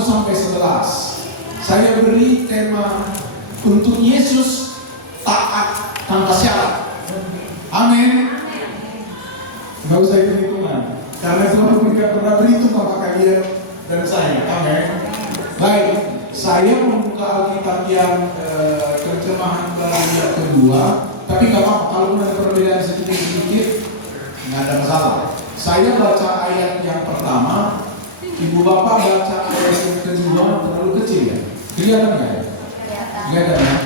1-11. Saya beri tema untuk Yesus taat tanpa syarat. Amin. Nggak usah hitung-hitungan, karena Tuhan pernah berhitung sama kalian dan saya. Amin. Baik, saya membuka Alkitab yang terjemahan baru yang kedua. Tapi nggak apa-apa, kalau ada perbedaan sedikit-sedikit nggak ada masalah. Saya baca ayat yang pertama, Ibu Bapak baca ayat yang kedua. Terlalu kecil ya? Kelihatan nggak ya? Kelihatan ya?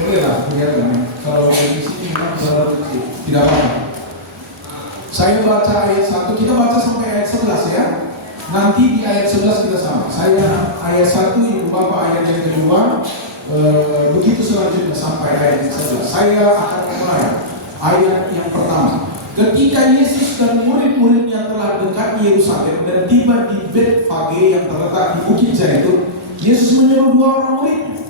Boleh lah, kelihatan ya? Kalau di sini memang terlalu kecil, tidak apa-apa. Saya baca ayat 1, kita baca sampai ayat 11 ya. Nanti di ayat 11 kita sama. Saya ayat 1, Ibu Bapak ayat yang kedua. Begitu selanjutnya sampai ayat 11. Saya akan mulai ayat yang pertama. Ketika Yesus dan murid-muridnya telah dekat Yerusalem dan tiba di Betfage yang terletak di Bukit Zaitun, Yesus menyuruh 2 orang muridnya.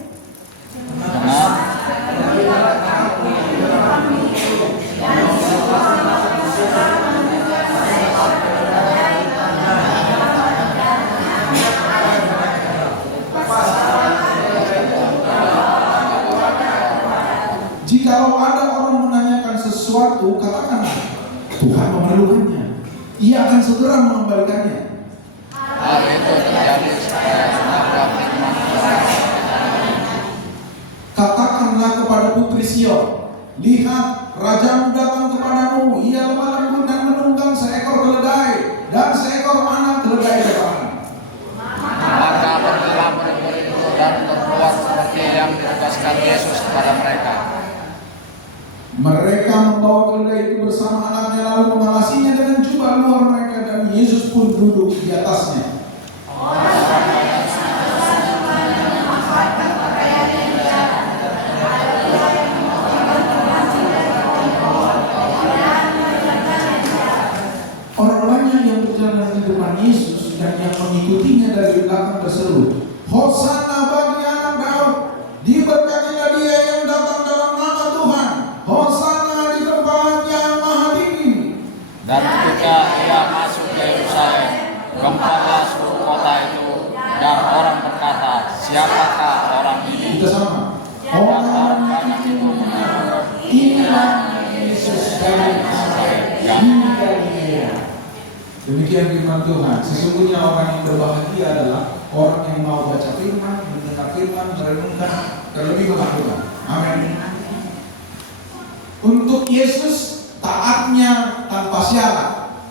Jikalau ada orang menanyakan sesuatu, katakanlah Tuhan memerlukannya. Ia akan segera mengembalikannya. Hal itu terjadi supaya Katakanlah kepada putri Sion, lihat, rajamu datang kepadamu. Ia lemah lembut dan menunggang seekor keledai dan seekor anak keledai peperangan. Maka pergilah murid-murid itu dan berbuat seperti yang ditugaskan Yesus kepada mereka. Mereka membawa keledai itu bersama anaknya lalu mengawasinya dengan jubah luar mereka, dan Yesus pun duduk di atasnya. Orang banyak yang berjalan di depan Yesus dan yang mengikutinya dari belakang berseru, Hosana bagi anak Daud, diberkatilah dia yang datang dalam nama Tuhan, Hosana di tempat yang maha tinggi. Dan ketika ia masuk ke Yerusalem, gemparlah seluruh kota itu, dan orang berkata, siapakah orang ini? Kita sama. Dan orang banyak itu menurut, Inilah Yesus dari Nazaret di Galilea. Demikian firman Tuhan. Sesungguhnya orang yang berbahagia adalah orang yang mau baca firman, mendengar firman, merenungkan, terlebih melakukan. Amin. Untuk Yesus, taatnya tanpa syarat.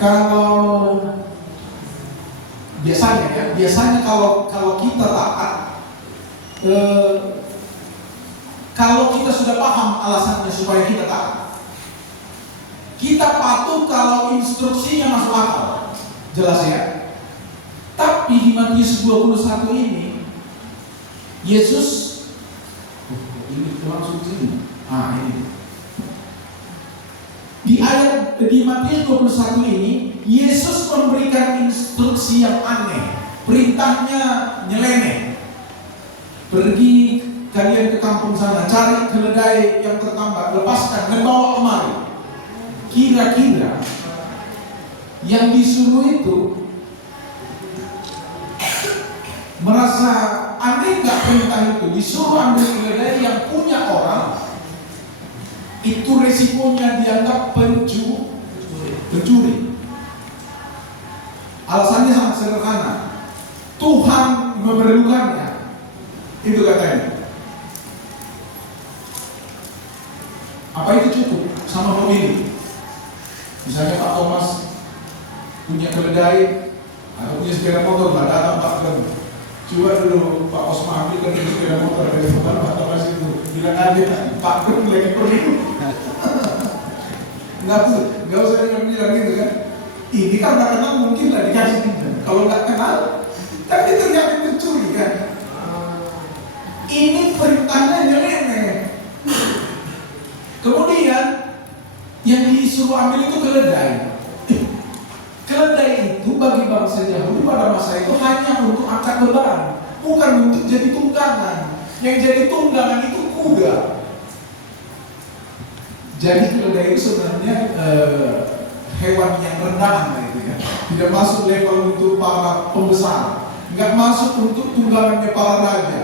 Kalau biasanya kalau kita taat, kalau kita sudah paham alasannya supaya kita taat, kita patuh kalau instruksinya masuk akal, jelas ya. Tapi di Matius 21 ini, Yesus, ini langsung sini. Ini. Di Matius 21 ini, Yesus memberikan instruksi yang aneh. Perintahnya nyeleneh. Pergi kalian ke kampung sana, cari keledai yang tertambat, lepaskan dan bawa kemari. Kira-kira yang disuruh itu merasa aneh gak perintah itu? Disuruh ambil keledai yang punya orang, itu resikonya dianggap pencuri. Alasannya sangat sederhana, Tuhan memerlukannya. Itu katanya. Apa itu cukup sama pemilik? Misalnya Pak Thomas punya keledai atau punya sepeda motor, nggak datang Pak Gem. Coba dulu Pak Osman ambil ke sepeda motor dari depan Pak Thomas itu, bilang aja Pak Gem lagi pergi. Nggak usah bilang gitu kan. Ini kan nggak kenal, mungkin lah dikasih pinjam. Kalau nggak kenal, tapi ternyata pencuri kan. Ini perintahnya nyeleneh. Kemudian yang disuruh ambil itu keledai. Keledai itu bagi bangsa Yahudi pada masa itu hanya untuk angkat beban, bukan untuk jadi tunggangan. Yang jadi tunggangan itu kuda. Jadi keledai itu sebenarnya hewan yang rendahan itu ya. Tidak masuk level untuk para pembesar, nggak masuk untuk tunggangannya para raja.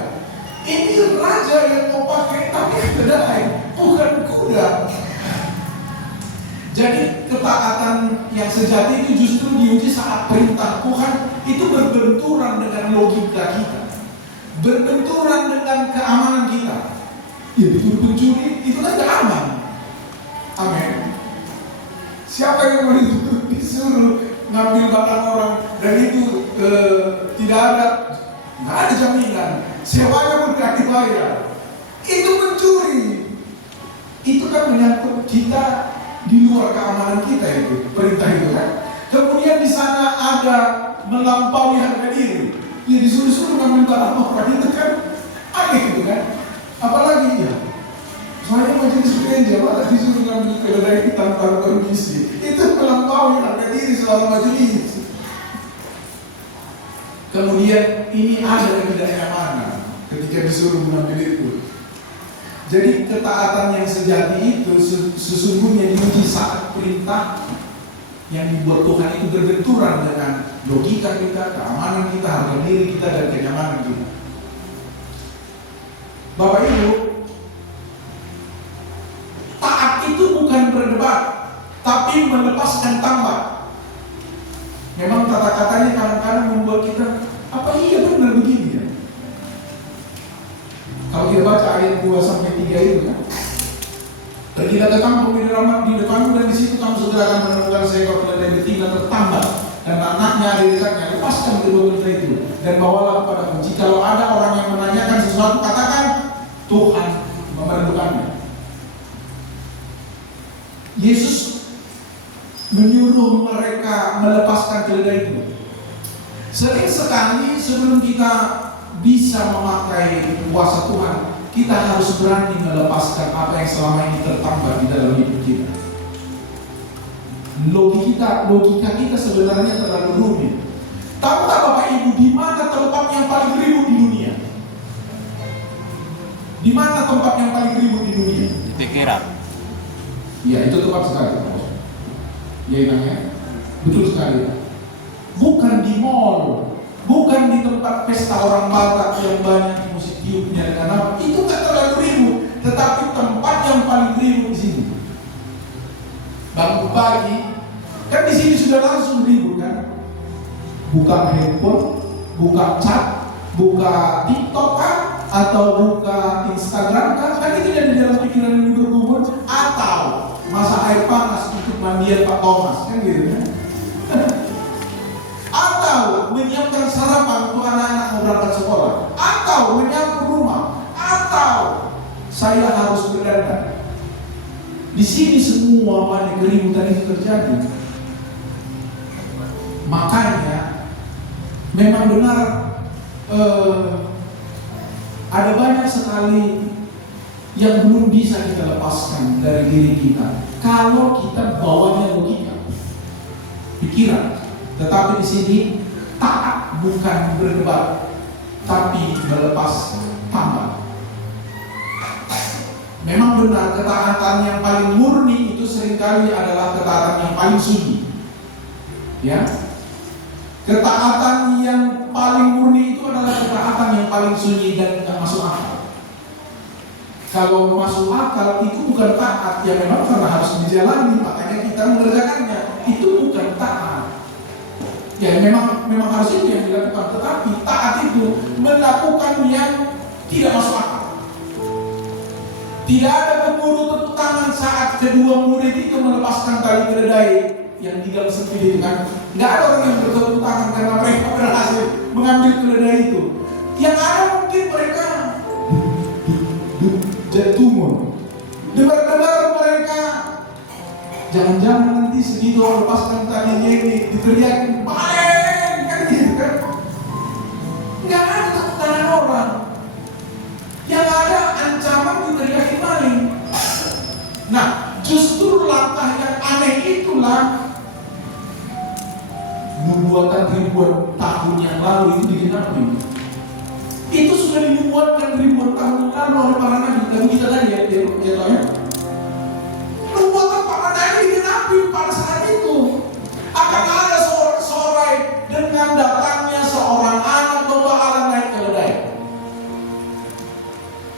Ini raja yang mau pakai tapi keledai, bukan kuda. Jadi ketaatan yang sejati itu justru diuji saat perintah Tuhan itu berbenturan dengan logika kita, berbenturan dengan keamanan kita. Ya betul, pencuri itu kan gak aman. Amin. Siapa yang mau disuruh ngambil barang orang dan itu nggak ada jaminan, sewanya pun gak dibayar, itu mencuri. Itu kan menyangkut kita di luar keamanan kita itu, perintah itu kan. Kemudian di sana ada melampaui harga diri, ya disuruh-suruh ngambil barang orang itu kan aneh gitu kan. Apalagi ya, soalnya majelis gereja malah disuruh ngambil keledai tanpa permisi, itu melampaui harga diri selama majelis. Kemudian ini ada ketidaknyamanan ketika disuruh mengambil itu. Jadi ketaatan yang sejati itu sesungguhnya diuji saat perintah yang dibuat Tuhan itu berbenturan dengan logika kita, keamanan kita, harga diri kita, dan kenyamanan kita. Bapak Ibu, taat itu bukan berdebat, tapi melepaskan tambah. Memang kata-katanya kadang-kadang membuat kita, apa iya benar begini ya? Kalau kita baca ayat 2-3 itu kan, pergilah ke kampung di depanmu dan di situ kamu segera akan menemukan seekor keledai betina tertambat dan anaknya ada di dekatnya. Lepaskan kedua keledai itu dan bawalah kepadaku. Jikalau ada orang yang menanyakan sesuatu, katakan Tuhan memerlukannya. Yesus menyuruh mereka melepaskan keledai itu. Sering sekali sebelum kita bisa memakai kuasa Tuhan, kita harus berani melepaskan apa yang selama ini tertambat di dalam hidup kita. Logika kita sebenarnya terlalu rumit. Tahukah Bapak Ibu di mana tempat yang paling ribut di dunia? Di mana tempat yang paling ribut di dunia? Di pikiran. Ya, itu tepat sekali. Ya, inangnya betul sekali. Bukan di mall, bukan di tempat pesta orang Batak yang banyak musik tiupnya dengan apa. Itu nggak terlalu ribut, tetapi tempat yang paling ribut di sini. Bangun pagi, kan di sini sudah langsung ribut kan? Buka handphone, buka chat, buka TikTok kan? Atau buka Instagram kan itu jadi dalam pikiran ini bergumul. Atau masa air panas untuk mandian Pak Thomas kan gitu kan? Atau menyiapkan sarapan untuk anak-anak mau berangkat sekolah, atau menyapu rumah, atau saya harus berdandan. Di sini semua banyak keributan itu terjadi. Makanya memang benar ada banyak sekali yang belum bisa kita lepaskan dari diri kita kalau kita bawanya logika, pikiran. Tetapi di sini taat bukan berdebat, tapi melepas tambah. Memang benar ketaatan yang paling murni itu seringkali adalah ketaatan yang paling sunyi. Ya, ketaatan yang paling murni itu adalah ketaatan yang paling sunyi dan tidak masuk akal. Kalau masuk akal itu bukan taat, ya memang karena harus dijalani, makanya kita mengerjakannya. Itu bukan taat. Ya memang harus itu yang dilakukan, tetapi taat itu melakukan yang tidak masuk akal. Tidak ada pemburu tepuk tangan saat kedua murid itu melepaskan tali keledai yang tinggal sendiri itu kan. Nggak ada orang yang bertepuk tangan karena mereka berhasil mengambil keledai itu. Yang ada mungkin mereka jatuh. Dengar-dengar mereka, jangan-jangan nanti segitu orang lepaskan talinya ini diteriakin maling kan gitu kan. Nggak ada tepuk tangan orang. Yang ada ancaman diteriakin maling. Nah, justru langkah yang aneh itulah nubuatan ribuan tahun yang lalu itu digenapi. Itu sudah dinubuatkan ribuan tahun yang lalu oleh para nabi. Dan kita tadi ya. maknanya digenapi pada saat itu. Akan ada sorak-sorai dengan datangnya seorang anak domba Allah naik keledai.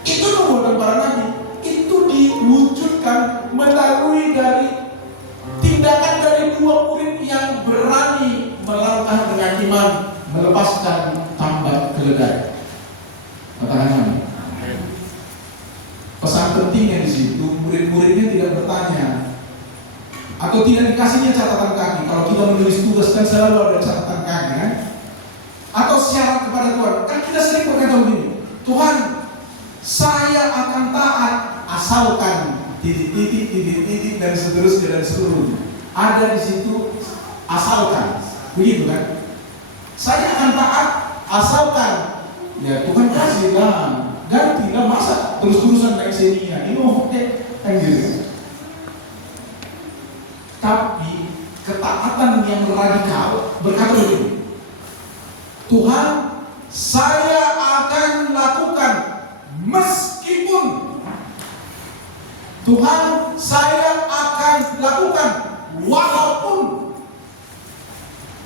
Itu nubuatan para nabi. Itu diwujudkan melalui dari tindakan dari dua murid yang berani melangkah dengan iman, melepaskan tambat keledai. Katakan amin. Pesan pentingnya di situ, murid-muridnya tidak bertanya atau tidak dikasihnya catatan kaki. Kalau kita menulis tugas kan selalu ada catatan kaki kan? Atau syarat kepada Tuhan. Kan kita sering berkata begini, Tuhan, saya akan taat asalkan titik dan seterusnya. Ada di situ asalkan, begitu kan? Saya akan taat asalkan ya Tuhan kasihlah, gantilah, masa terus-terusan naik seninya ini mau kan gitu. Tapi ketaatan yang radikal berkata begini, Tuhan, saya akan lakukan meskipun. Tuhan, saya akan lakukan walaupun.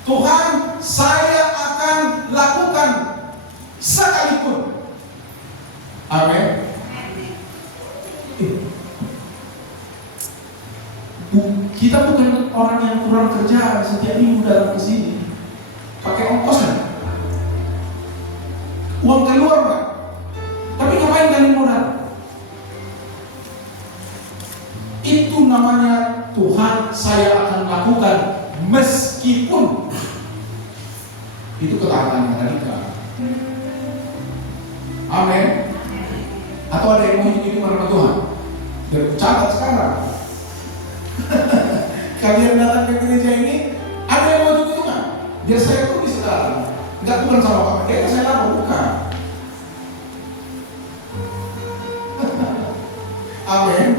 Tuhan, saya akan lakukan sekalipun. Amin. Kita bukan orang yang kurang kerjaan setiap minggu datang ke sini. Pakai ongkos kan? Uang keluar kan? Tapi ngapain kalian mau datang? Itu namanya Tuhan, saya akan lakukan meskipun. Itu ketaatan yang radikal. Amin. Atau ada yang mau hidup sama Tuhan? Dan catat sekarang. Kalian datang ke gereja ini, ada yang mau hitung-hitungan? Biar saya tulis sekarang. Enggak bukan sama Pak Pendeta, saya lapor, bukan. Amin.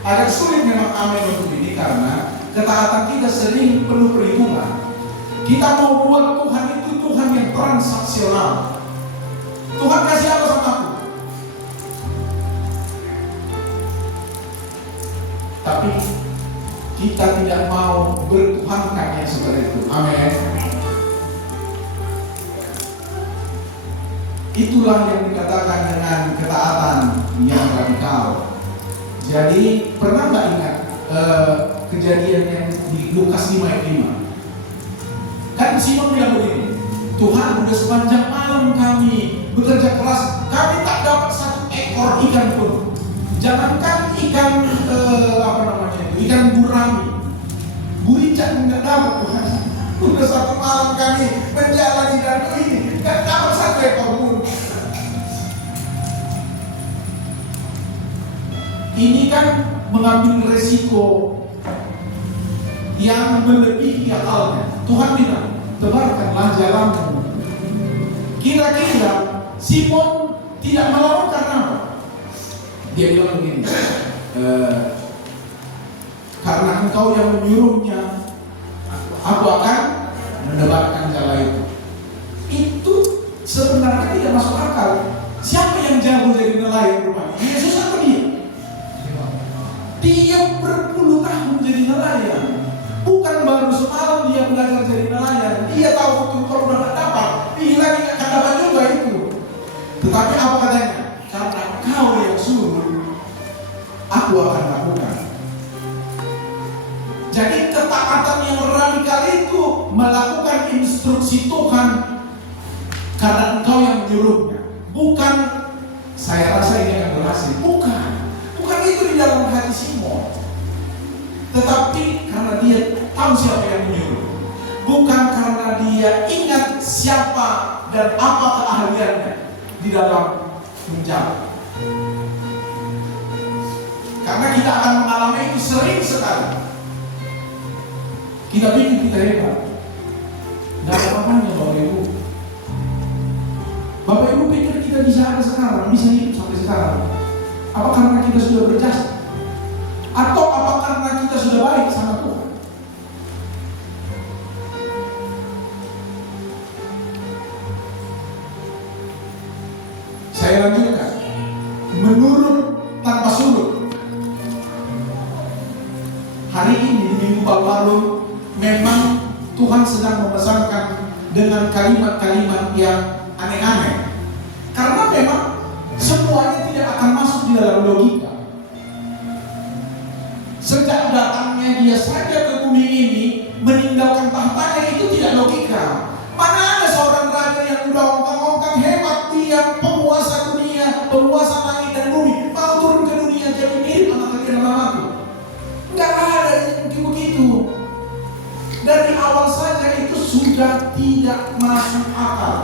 Agak sulit memang amin untuk ini karena ketaatan kita sering perlu perhitungan. Kita mau buat Tuhan itu Tuhan yang transaksional. Tuhan kasih apa sama aku? Tapi kita tidak mau bertuhankan yang seperti itu. Amin. Itulah yang dikatakan dengan ketaatan yang radikal. Jadi pernah nggak ingat kejadian yang di Lukas 5 ayat 5? Kan Simon bilang begini, Tuhan udah sepanjang malam kami bekerja keras, kami tak dapat satu ekor ikan pun. Jangankan ikan ikan gurami, gurita nggak dapat Tuhan. Udah satu malam kami menjalani danau ini, nggak dapat satu ekor pun. Ini kan mengambil resiko yang melebihi akalnya. Tuhan bilang, tebarkanlah jalanmu. Kira-kira Simon tidak melawan karena apa? Dia bilang begini, karena engkau yang menyuruhnya, aku akan mendebarkan jala itu. Itu sebenarnya tidak masuk akal. Siapa yang jago jadi nelayan rumah? Yesus atau dia? Dia berpuluh tahun jadi nelayan. Bukan baru semalam dia belajar jadi nelayan. Dia tahu betul kalau udah gak dapat, dia lagi gak akan dapat juga itu. Tetapi apa katanya? Karena kau yang suruh, aku akan lakukan. Jadi ketaatan yang radikal itu melakukan instruksi Tuhan karena engkau yang menyuruhnya. Bukan saya rasa ini akan berhasil. Bukan itu di dalam hati Simon. Tetapi karena dia tahu siapa yang menyuruh. Bukan karena dia ingat siapa dan apa keahliannya di dalam menjawab. Karena kita akan mengalami itu sering sekali. Kita pikir kita hebat. Tidak ada apa-apanya Bapak Ibu. Bapak Ibu pikir kita bisa ada sekarang, bisa hidup sampai sekarang. Apa karena kita sudah berjasa? Atau apa karena kita sudah baik sama Tuhan? Saya lanjutkan. Menurut tanpa surut. hari ini di Minggu Palmarum memang Tuhan sedang memesankan dengan kalimat-kalimat yang aneh-aneh. Karena memang semuanya tidak akan masuk di dalam logika. Sejak datangnya dia saja ke bumi ini, meninggalkan tahtanya itu tidak logika. Mana ada seorang raja yang udah ongkang-ongkang hebat, dia penguasa dunia, penguasa langit dan bumi, mau turun ke dunia jadi mirip anak laki dan mamaku. Nggak ada yang begitu. Dari awal saja itu sudah tidak masuk akal.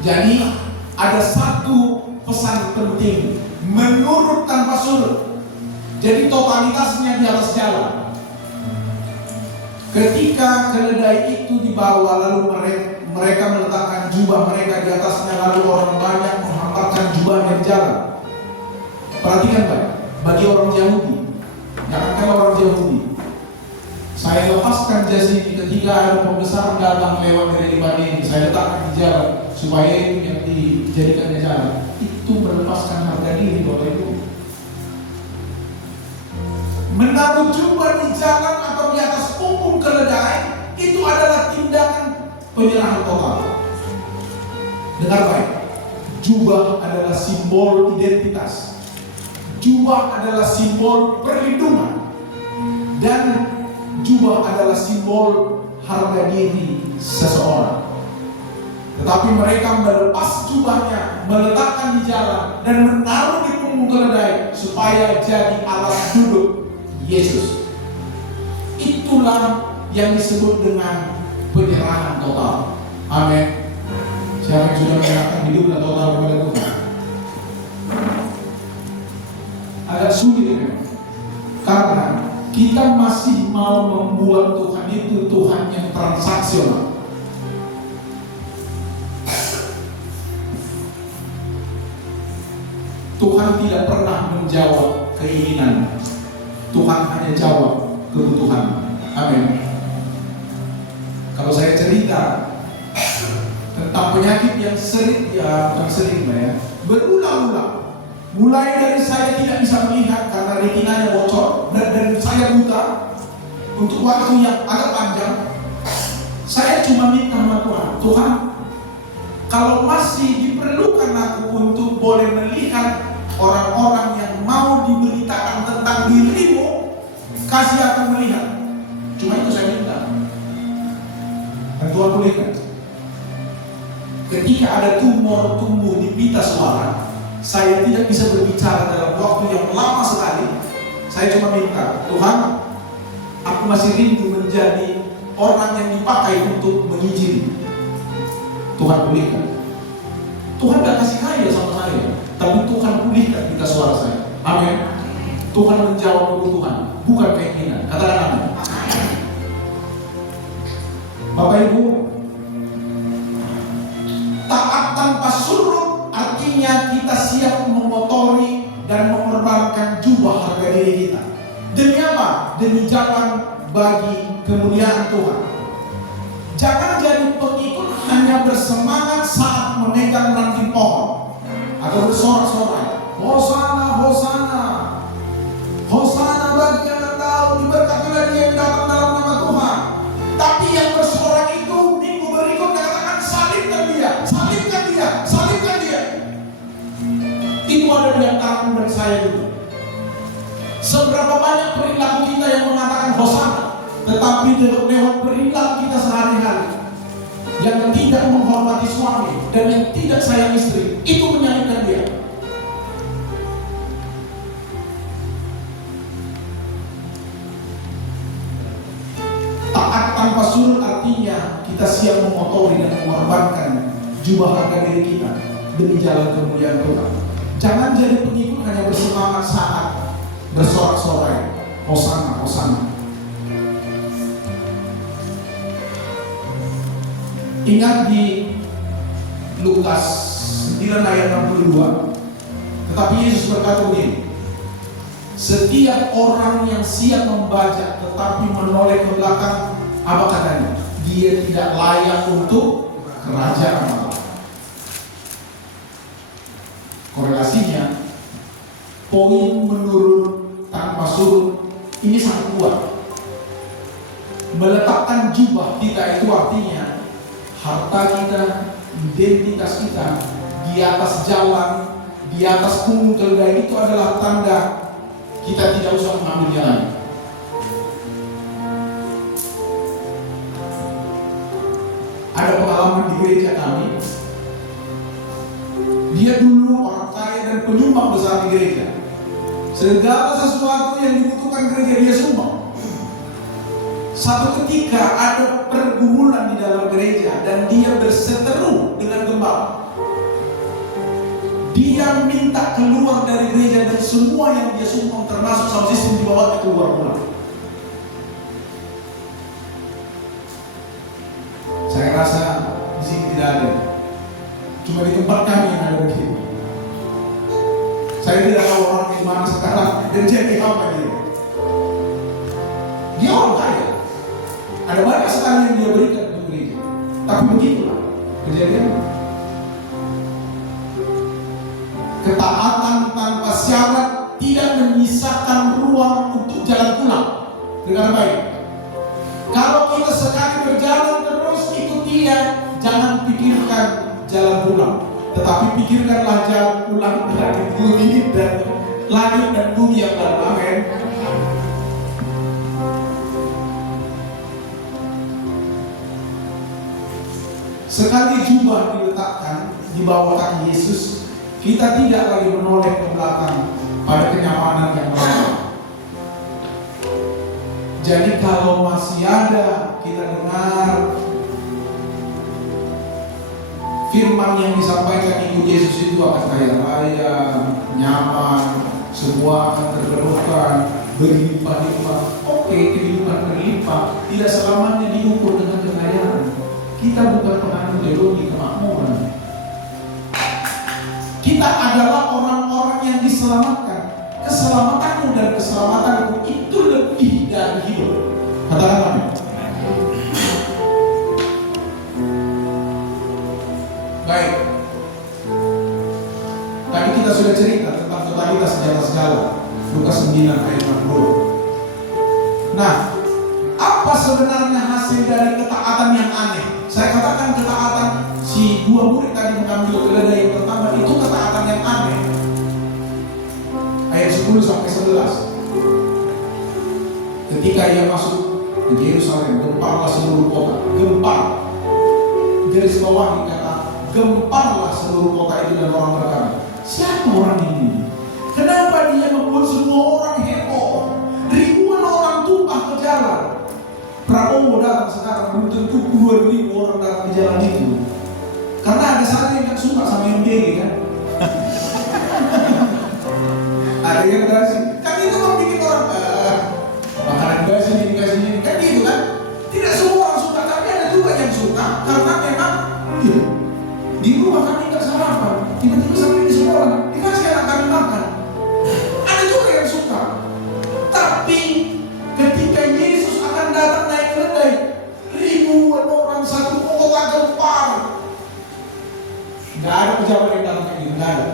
Jadi ada satu pesan penting, menurut tanpa surut. Jadi totalitasnya di atas jalan. Ketika keledai itu dibawa, lalu mereka meletakkan jubah mereka di atasnya, lalu orang banyak menghantarkan jubahnya di jalan. Perhatikan baik, bagi orang Yahudi, jangankan orang Yahudi, saya lepaskan jas ini ketika ada pembesar datang lewat dari Liban ini, saya letakkan di jalan supaya itu yang dijadikannya jalan. Itu melepaskan harga diri, Bapak Ibu. Menaruh jubah di jalan atau di atas punggung keledai itu adalah tindakan penyerahan total. Dengar baik, jubah adalah simbol identitas. Jubah adalah simbol perlindungan. Dan jubah adalah simbol harga diri seseorang. Tetapi mereka melepas jubahnya, meletakkan di jalan, dan menaruh di punggung keledai supaya jadi alat duduk Yesus. Itulah yang disebut dengan penyerahan total. Amin. Siapa yang sudah menyerahkan hidup dan total kepada Tuhan? Agak sulit memang. Karena kita masih mau membuat Tuhan itu Tuhan yang transaksional. Tuhan tidak pernah menjawab keinginan. Tuhan hanya jawab kebutuhan. Amin. Kalau saya cerita tentang penyakit yang sering, berulang-ulang. Mulai dari saya tidak bisa melihat karena retinanya bocor dan saya buta untuk waktu yang agak panjang. Saya cuma minta sama Tuhan, Tuhan, kalau masih diperlukan aku untuk boleh melihat orang-orang yang mau diberitakan tentang dirimu, kasih aku melihat. Cuma itu saya minta. Dan Tuhan bolehkan. Ketika ada tumor tumbuh di pita suara, saya tidak bisa berbicara dalam waktu yang lama sekali. Saya cuma minta, Tuhan, aku masih rindu menjadi orang yang dipakai untuk menginjili. Tuhan pulihkan. Tuhan gak kasih kaya sama saya, tapi Tuhan pulihkan pita suara saya. Amin. Tuhan menjawab kebutuhan, bukan keinginan. Katakan amin. Bapak Ibu, taat tanpa surut artinya kita siap mengotori dan mengorbankan jubah harga diri kita. Demi apa? Demi jalan bagi kemuliaan Tuhan. Jangan jadi pengikut hanya bersemangat saat memegang ranting pohon atau bersorak-sorai, Hosana, Hosana, Hosana bagi anak Daud, diberkatilah dia yang datang dalam nama Tuhan. Tapi yang bersorak itu minggu berikutnya katakan salibkan dia, salibkan dia, salibkan dia. Itu ada di antara dari saya juga. Seberapa banyak perilaku kita yang mengatakan Hosana, tetapi lewat perilaku kita sehari-hari yang tidak menghormati suami dan yang tidak sayang istri, itu menyalibkan dia. Taat tanpa surut artinya kita siap mengotori dan mengorbankan jubah harga diri kita demi jalan kemuliaan Tuhan. Jangan jadi pengikut hanya bersemangat saat bersorak-sorai, Hosana, Hosana. Ingat di Lukas 9 ayat 62. Tetapi Yesus berkata begini, setiap orang yang siap membajak tetapi menoleh ke belakang, apa katanya? Dia tidak layak untuk kerajaan Allah. Korelasinya, poin menurut tanpa surut, ini sangat kuat. Meletakkan jubah kita itu artinya harta kita, identitas kita di atas jalan, di atas punggung keledai, itu adalah tanda kita tidak usah mengambil jalan. Ada pengalaman di gereja kami. Dia dulu orang kaya dan penyumbang besar di gereja. Segala sesuatu yang dibutuhkan gereja dia sumbang. Satu ketika ada pergumulan di dalam gereja dan dia berseteru dengan gembala. Dia minta keluar dari gereja dan semua yang dia sumbang termasuk sound system dibawanya keluar pulang. Saya rasa di sini tidak ada. Cuma di tempat kami yang ada begitu. Saya tidak tahu orang di mana sekarang dan jadi apa dia. Dia orang kaya. Ada banyak sekali yang dia berikan untuk gereja. Tapi begitulah kejadiannya. Ketaatan tanpa syarat tidak menyisakan ruang untuk jalan pulang dengan baik. Kalau kita sekali berjalan terus ikut dia, jangan pikirkan jalan pulang, tetapi pikirkanlah jalan pulang dari bumi dan langit dan bumi yang baru. Amin. Sekali jubah diletakkan di bawah kaki Yesus, kita tidak lagi menoleh ke belakang pada kenyamanan yang lain. Jadi kalau masih ada kita dengar firman yang disampaikan ikut Yesus itu akan kaya raya, nyaman, semua akan terpenuhkan, berlimpah-limpah. Oke, kehidupan berlimpah tidak selamanya diukur dengan kekayaan. Kita bukan penganut teologi kemakmuran. Kita adalah orang-orang yang diselamatkan. Keselamatanmu dan keselamatanku itu lebih dari hidup. Katakan amin. Baik. Tadi kita sudah cerita tentang totalitas senjata segala. Lukas 9 ayat 60. Nah, apa sebenarnya hasil dari ketaatan yang aneh? Saya katakan ketaatan si dua murid tadi mengambil keledai yang pertama itu ketaatan yang aneh. Ayat 10 sampai 11. Ketika ia masuk ke Yerusalem, gemparlah seluruh kota. Gempar. Garis bawah kata gemparlah seluruh kota itu dan orang berkata, siapa orang ini? Kenapa dia membuat semua orang heboh? Ribuan orang tumpah ke jalan. Prabowo datang sekarang, belum tentu puluhan ribu orang datang ke jalan itu. Karena ada satu yang suka sama MBG kan. Ada yang kasih, kan itu kan bikin orang makanan kasih ini kan gitu kan. Tidak semua orang suka, tapi ada juga yang suka karena memang ya, di rumah kami nggak sarapan, tiba-tiba sampai di sekolah dikasih anak kami makan. Ada juga yang suka, tapi ketika Yesus akan datang naik keledai, ribuan orang satu kota gempar. Nggak ada pejabat yang datang kayak gitu, nggak ada.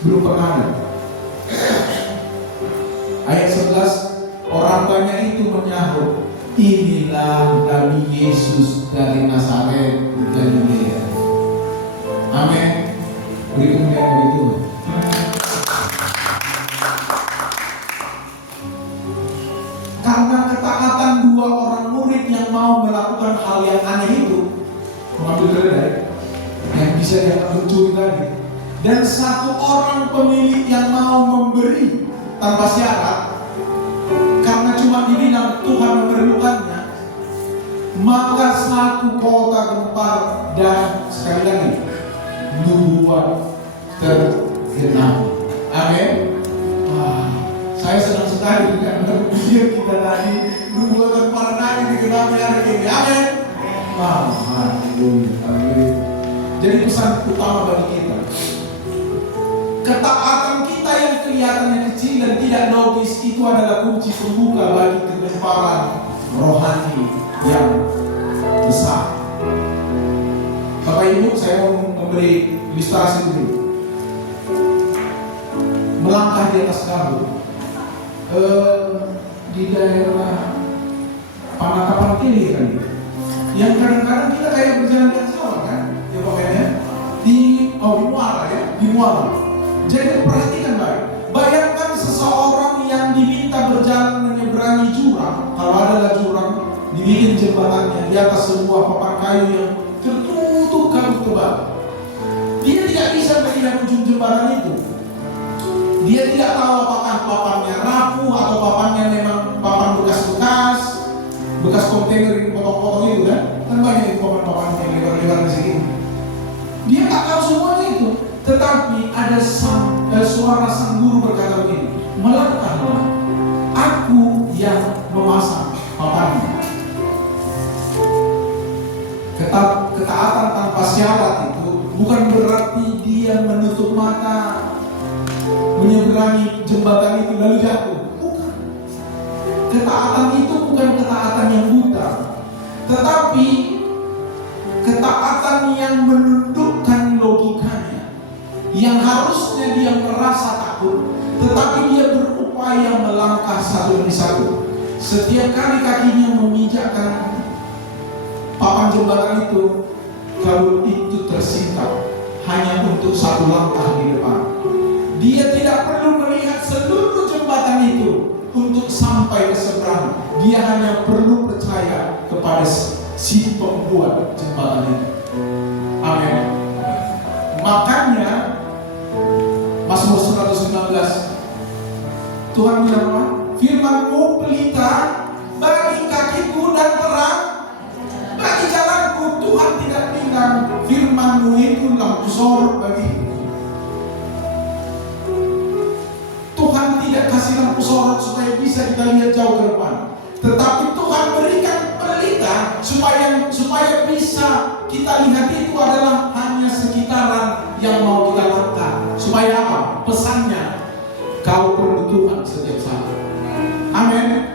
Belum pernah ada. Ayat 11, orang banyak itu menyahut, inilah Nabi Yesus dari Nazaret di Galilea. Amin. Berikutnya begitu. Karena ketaatan dua orang murid yang mau melakukan hal yang aneh itu, mengambil keledai yang bisa dianggap mencuri tadi, dan satu orang pemilik yang mau memberi tanpa syarat, karena cuma dibilang Tuhan memerlukannya, maka satu kota gempar dan sekali lagi nubuat tergenap. Amin. Saya senang sekali dengan berpikir kita tadi nubuatan para nabi digenapi hari ini. Amin. Haleluya. Jadi pesan utama bagi kita, ketaatan kita yang kelihatannya kecil dan tidak logis itu adalah kunci pembuka bagi kegemparan rohani yang besar. Bapak Ibu, saya mau memberi ilustrasi dulu. melangkah di atas kabut. Di daerah Panakapan Kiri kan, yang kadang-kadang kita kayak berjalan di atas sawah kan, ya pakainya di Muara ya, di Muara. Jadi perhatikan baik. Bayangkan seseorang yang diminta berjalan menyeberangi jurang, kalau adalah jurang, dibikin jembatannya di atas sebuah papan kayu yang tertutup kabut tebal. Dia tidak bisa melihat ujung jembatan itu. Dia tidak tahu apakah papannya rapuh atau papannya memang papan bekas kontainer yang potong-potong itu kan. Kan banyak papan-papan yang lebar-lebar di sini. Dia tak tahu semuanya itu. Tetapi ada suara sang guru berkata begini, melangkahlah, aku yang memasang papannya. Ketaatan tanpa syarat itu bukan berarti dia menutup mata menyeberangi jembatan itu lalu jatuh. Bukan. Ketaatan itu bukan ketaatan yang buta, tetapi ketaatan yang menundukkan logikanya, yang harusnya dia merasa takut, tetapi dia berupaya melangkah satu demi satu. Setiap kali kakinya menginjakkan papan jembatan itu, kabut itu tersingkap hanya untuk satu langkah di depan. Dia tidak perlu melihat seluruh jembatan itu untuk sampai ke seberang. Dia hanya perlu percaya kepada si pembuat jembatan itu. Amin. Makanya Mazmur 119, Tuhan bilang apa? Firman-Mu pelita bagi kakiku dan terang bagi jalanku. Tuhan tidak bilang firman-Mu itu lampu sorot bagiku. Tuhan tidak kasih lampu sorot supaya bisa kita lihat jauh ke depan, tetapi Tuhan berikan pelita supaya bisa kita lihat itu adalah hanya sekitaran yang mau kita langkah. Supaya apa? Pesannya, kau perlu Tuhan setiap saat. Amin.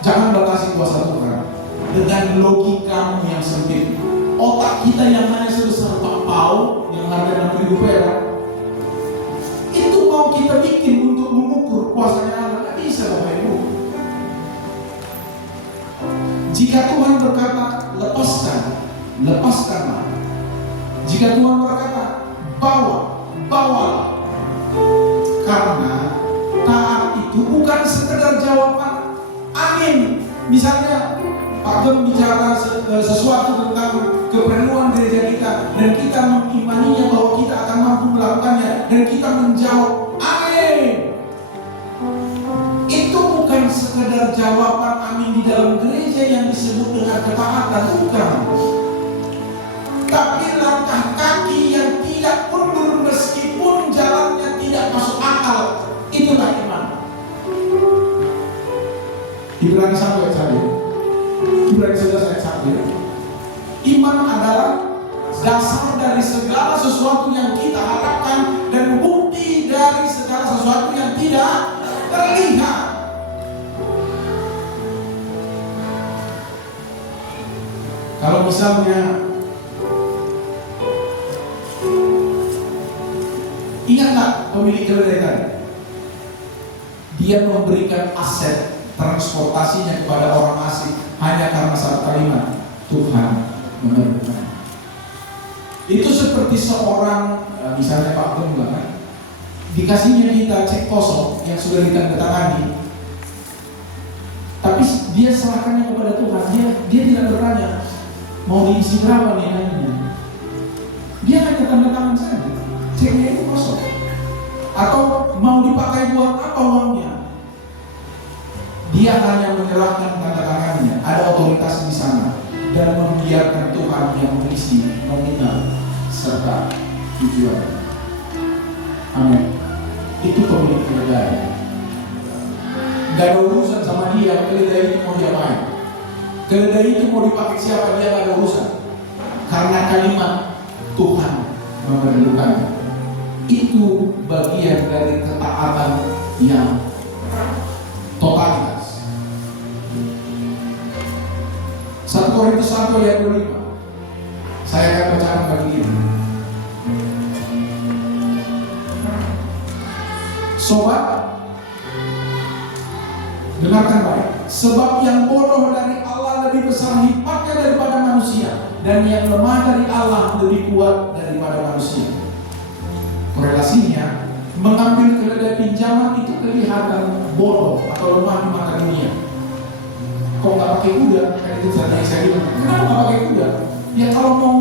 Jangan batasi kuasa Tuhan dengan logikamu yang sempit. Otak kita yang hanya sebesar bakpao yang harga 6.000 perak, itu mau kita bikin untuk mengukur kuasanya Allah, nggak bisa Bapak Ibu. Jika Tuhan berkata lepaskanlah. Jika Tuhan berkata bawalah. Karena taat itu bukan sekedar jawaban amin. Misalnya Pak Gem bicara sesuatu tentang keperluan gereja kita, dan kita mengimaninya bahwa kita akan mampu melakukannya, dan kita menjawab amin. Itu bukan sekedar jawaban amin di dalam gereja yang disebut dengan ketaatan, bukan. Tapi langkah kaki yang tidak mundur meskipun jalannya tidak masuk akal, itulah iman. Ibrani 1 ayat 1. Ibrani 11 ayat 1. Iman adalah dasar dari segala sesuatu yang kita harapkan dan bukti dari segala sesuatu yang tidak terlihat. Kalau misalnya ingat nggak pemilik keledai tadi? Dia memberikan aset transportasinya kepada orang asing hanya karena satu kalimat, Tuhan memerlukan. Itu seperti seorang, misalnya Pak Gem kan, dikasihnya kita cek kosong yang sudah ditandatangani, tapi dia serahkannya kepada Tuhan. Dia tidak bertanya mau diisi berapa nih nantinya. Dia hanya tanda tangan saja, ceknya itu kosong. Atau mau dipakai buat apa uangnya? Dia hanya menyerahkan tanda tangannya, ada otoritas di sana, dan membiarkan Tuhan yang mengisi nominal serta tujuan. Amin. Itu pemilik keledai. Gak ada urusan sama dia, keledai itu mau diapain. Keledai itu mau dipakai siapa, dia gak ada urusan. Karena kalimat Tuhan memerlukannya. Itu bagian dari ketaatan yang totalitas. 1 Korintus 1 ayat 25. Saya akan bacakan bagi ini. Sobat, dengarkan baik. Sebab yang bodoh dari Allah lebih besar hikmatnya daripada manusia, dan yang lemah dari Allah lebih kuat daripada manusia. Korelasinya, mengambil keledai pinjaman itu kelihatan bodoh atau lemah di mata dunia. Kok nggak pakai kuda? Kan itu saya bilang, kenapa nggak pakai kuda? Ya kalau mau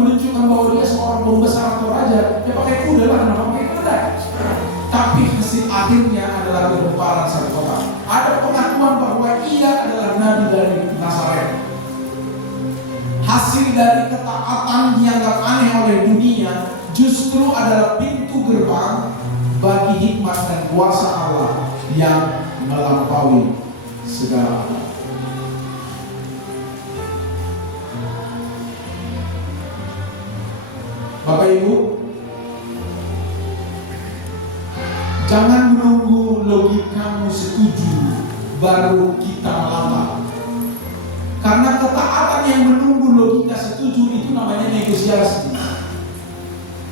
menunjukkan bahwa dia seorang pembesar atau raja, ya pakai kuda lah, kenapa pakai keledai? Tapi hasil akhirnya adalah kegemparan satu kota. Ada pengakuan bahwa ia adalah nabi dari Nazaret. Hasil dari ketaatan dianggap aneh oleh dunia justru adalah pintu gerbang bagi hikmat dan kuasa Allah yang melampaui segala. Bapak Ibu, jangan menunggu logikamu setuju baru kita melangkah. Karena ketaatan yang menunggu logika setuju itu namanya negosiasi.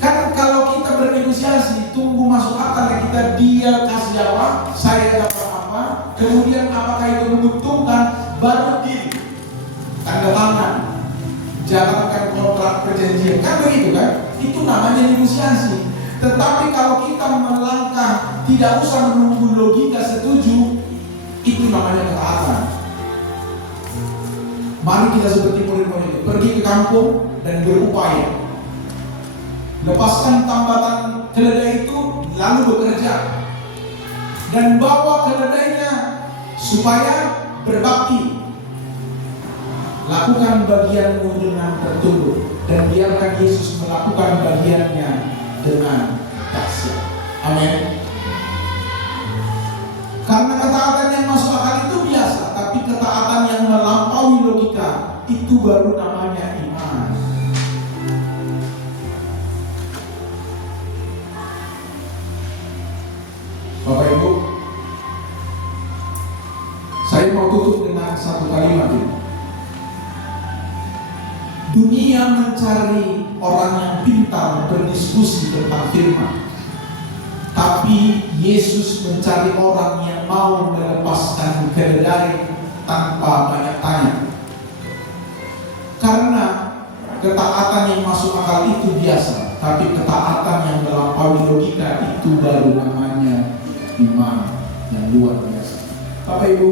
Kan kalau kita bernegosiasi, tunggu masuk akal kita, dia kasih apa, saya dapat apa, kemudian apakah itu menguntungkan, baru deal, tanda tangan, jalankan kontrak perjanjian, kan begitu kan? Itu namanya negosiasi. Tetapi kalau kita melangkah, tidak usah menunggu logika setuju, itu namanya ketaatan. Mari kita seperti murid-murid, pergi ke kampung dan berupaya. Lepaskan tambatan keledai itu, lalu bekerja dan bawa keledainya supaya berbakti. Lakukan bagianmu dengan tertunduk dan biarkan Yesus melakukan bagiannya dengan dahsyat. Amin. Karena ketaatan yang masuk akal itu biasa, tapi ketaatan yang melampaui logika itu baru namanya iman. Bapak Ibu, saya mau tutup dengan satu kalimat ini. Dunia mencari orang yang pintar berdiskusi tentang firman, tapi Yesus mencari orang yang mau melepaskan keledai tanpa banyak tanya. Karena ketaatan yang masuk akal itu biasa, tapi ketaatan yang melampaui logika itu baru namanya iman yang luar biasa. Bapak Ibu,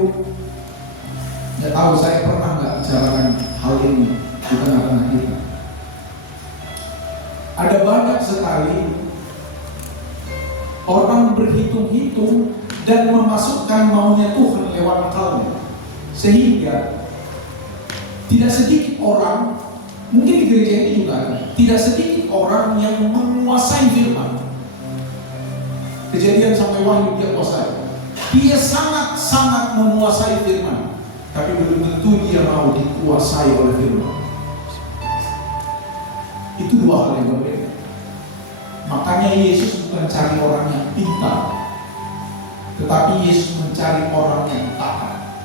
ya tahu saya pernah nggak bicarakan hal ini di tengah-tengah kita. Ada banyak sekali orang berhitung-hitung dan memasukkan maunya Tuhan lewat akalnya, sehingga tidak sedikit orang, mungkin di gereja ini juga, tidak sedikit orang yang menguasai firman. Kejadian sampai Wahyu dia kuasai. Dia sangat-sangat menguasai firman, tapi belum tentu dia mau dikuasai oleh firman. Itu dua hal yang berbeda. Makanya Yesus bukan cari orang yang pintar, tetapi Yesus mencari orang yang taat.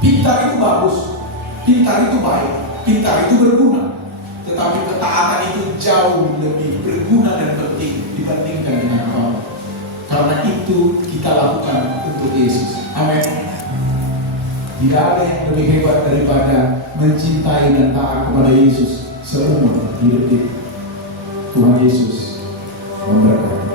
Pintar itu bagus, pintar itu baik, pintar itu berguna, tetapi ketaatan itu jauh lebih berguna dan penting dibandingkan dengan Allah. Karena itu kita lakukan untuk Yesus. Amin. Tidak ada yang lebih hebat daripada mencintai dan taat kepada Yesus seumur hidup kita. Tuhan Yesus memberkati.